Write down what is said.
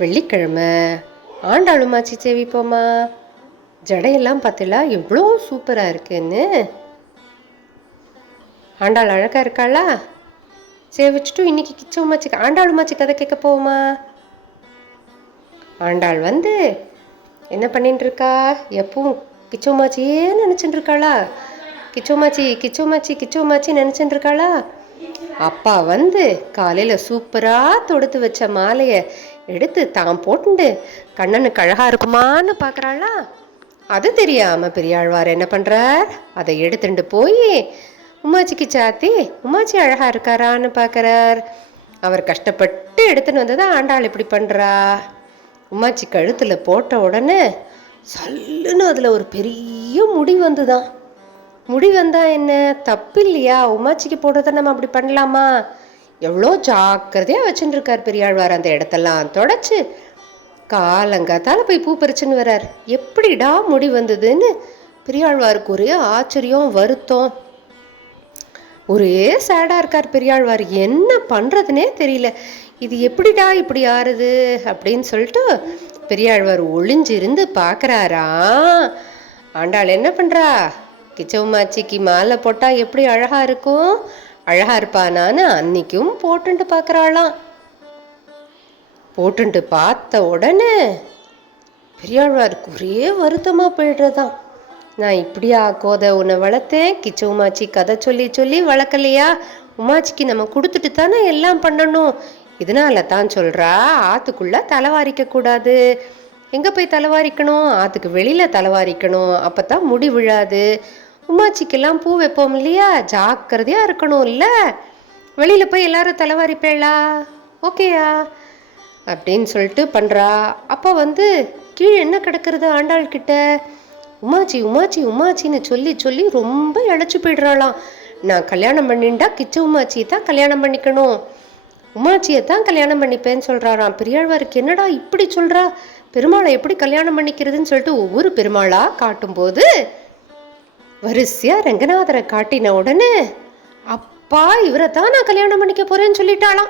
வெள்ளிக்கிழமை ஆண்டாளுமாச்சி சேவிப்போமா. ஜடையெல்லாம் பார்த்தீங்களா எவ்வளோ சூப்பராக இருக்குன்னு. ஆண்டாள் அழகாக இருக்காளா? சேவிச்சுட்டு இன்னைக்கு கிச்சவமாச்சி ஆண்டாளுமாச்சி கதை கேட்க போவோமா. ஆண்டாள் என்ன பண்ணிட்டு இருக்கா? எப்பவும் கிச்சவமாச்சியே நினச்சிட்டு இருக்காளா? கிச்சவமாச்சி கிச்சவமாச்சி கிச்சவமாச்சி நினச்சிட்டு இருக்காளா? அப்பா காலையில் சூப்பராக தொடுத்து வச்ச மாலையை எடுத்து தான் போட்டுண்டு கண்ணனுக்கு அழகாக இருக்குமான்னு பார்க்குறாளா? அது தெரியாமல் பெரியாழ்வார் என்ன பண்ணுறார்? அதை எடுத்துட்டு போய் உமாச்சிக்கு சாத்தி உமாச்சி அழகாக இருக்காரான்னு பார்க்குறார். அவர் கஷ்டப்பட்டு எடுத்துன்னு வந்ததை ஆண்டாள் இப்படி பண்ணுறா. உமாச்சி கழுத்தில் போட்ட உடனே சல்லுன்னு அதில் ஒரு பெரிய முடி வந்துதான். முடி வந்தா என்ன தப்பு இல்லையா? உமாச்சிக்கு போடுறத நம்ம அப்படி பண்ணலாமா? எவ்வளோ ஜாக்கிரதையாக வச்சுட்டு இருக்கார் பெரியாழ்வார். அந்த இடத்தெல்லாம் தொடச்சி காலங்காத்தால போய் பூ பறிச்சுன்னு வர்றார். எப்படிடா முடி வந்ததுன்னு பெரியாழ்வாருக்கு ஒரே ஆச்சரியம், வருத்தம், ஒரே சேடாக இருக்கார் பெரியாழ்வார். என்ன பண்ணுறதுனே தெரியல. இது எப்படிடா இப்படி ஆறுது அப்படின்னு சொல்லிட்டு பெரியாழ்வார் ஒளிஞ்சிருந்து பார்க்குறாரா. ஆண்டாள் என்ன பண்ணுறா? கிச்சவமாச்சிக்கு மாலை போட்டால் எப்படி அழகாக இருக்கும், அழகாக இருப்பானான்னு அன்னைக்கும் போட்டுன்ட்டு பார்க்குறாளாம். போட்டுன்ட்டு பார்த்த உடனே பெரியாழ்வாருக்கு ஒரே வருத்தமாக போயிடுறதான். நான் இப்படியா கோதை உன்னை வளர்த்தேன், கிச்சவமாச்சி கதை சொல்லி சொல்லி வளர்க்கலையா? உமாச்சிக்கு நம்ம கொடுத்துட்டு தானே எல்லாம் பண்ணணும். இதனால தான் சொல்கிறா, ஆற்றுக்குள்ளே தலைவாரிக்க கூடாது. எங்கே போய் தலைவாரிக்கணும்? ஆற்றுக்கு வெளியில் தலைவாரிக்கணும். அப்போ தான் முடி விழாது. உமாச்சிக்கெல்லாம் பூ வைப்போம் இல்லையா, ஜாக்கிரதையாக இருக்கணும் இல்லை? வெளியில் போய் எல்லாரும் தலைவாரிப்பேளா? ஓகேயா அப்படின்னு சொல்லிட்டு பண்ணுறா. அப்போ கீழே என்ன கிடக்கிறது ஆண்டாள் கிட்ட? உமாச்சி உமாச்சி உமாச்சின்னு சொல்லி சொல்லி ரொம்ப இழைச்சி போயிடுறாளாம். நான் கல்யாணம் பண்ணிண்டா கிச்ச உமாச்சியை தான் கல்யாணம் பண்ணிக்கணும், உமாச்சியை தான் கல்யாணம் பண்ணிப்பேன்னு சொல்கிறாராம். பெரியாழ்வாருக்கு என்னடா இப்படி சொல்கிறா, பெருமாளை எப்படி கல்யாணம் பண்ணிக்கிறதுன்னு சொல்லிட்டு ஒவ்வொரு பெருமாளாக காட்டும்போது வரிசையாக ரங்கநாதரை காட்டின உடனே அப்பா இவரை தான் நான் கல்யாணம் பண்ணிக்க போகிறேன்னு சொல்லிட்டாளாம்.